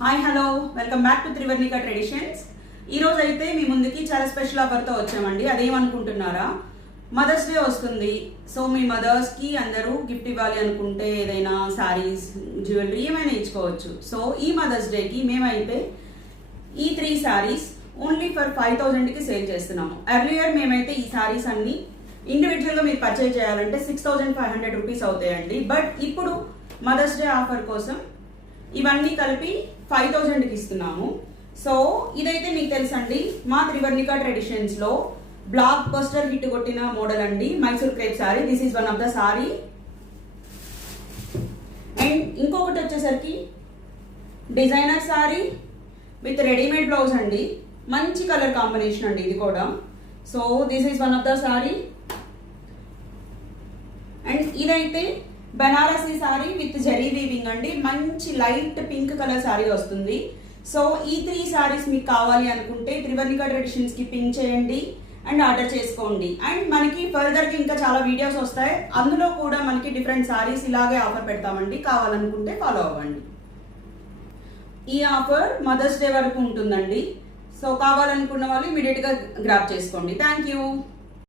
Hi hello welcome back to Trivarnika traditions. ఈ రోజు అయితే మీ ముందుకి చాలా స్పెషల్ ఆఫర్తో వచ్చామండి. అదేమనుకుంటున్నారా, మదర్స్ డే వస్తుంది. సో మీ మదర్స్కి అందరూ గిఫ్ట్ ఇవ్వాలి అనుకుంటే ఏదైనా శారీస్, జ్యువెలరీ ఏమైనా ఇచ్చుకోవచ్చు. సో ఈ మదర్స్ డేకి మేమైతే ఈ 3 శారీస్ ఓన్లీ ఫర్ 5,000కి సేల్ చేస్తున్నాము. ఎర్లియర్ మేమైతే ఈ శారీస్ అన్ని ఇండివిజువల్గా మీరు పర్చేజ్ చేయాలంటే 6,500 రూపీస్ అవుతాయండి. బట్ ఇప్పుడు మదర్స్ డే ఆఫర్ కోసం ఇవన్నీ కలిపి 5,000కి ఇస్తున్నాము. సో ఇదైతే మీకు తెలుసండి, మా త్రివర్ణిక ట్రెడిషన్స్ లో బ్లాక్ బస్టర్ హిట్ కొట్టిన మోడల్ అండి, Mysore crepe sari. This is one of the sari. And ఇంకొకటి వచ్చేసరికి designer sari with readymade blouse అండి. మంచి కలర్ కాంబినేషన్ అండి ఇది కూడా. So this is one of the sari. And ఇదైతే బనారసీ సారీ విత్ జరీ వీవింగ్ అండి. మంచి లైట్ పింక్ కలర్ సారీ వస్తుంది. సో ఈ 3 సారీస్ మీకు కావాలి అనుకుంటే త్రివర్ణిక ట్రెడిషన్స్ కి పింక్ చేయండి అండ్ ఆర్డర్ చేసుకోండి. అండ్ మనకి ఫర్దర్ కి ఇంకా చాలా వీడియోస్ వస్తాయి, అందులో కూడా మనకి డిఫరెంట్ సారీస్ ఇలాగే ఆఫర్ పెడతామండి. కావాలనుకుంటే ఫాలో అవ్వండి. ఈ ఆఫర్ మదర్స్ డే వరకు ఉంటుందండి. సో కావాలనుకున్న వాళ్ళు ఇమీడియట్ గా గ్రాబ్ చేసుకోండి. Thank you.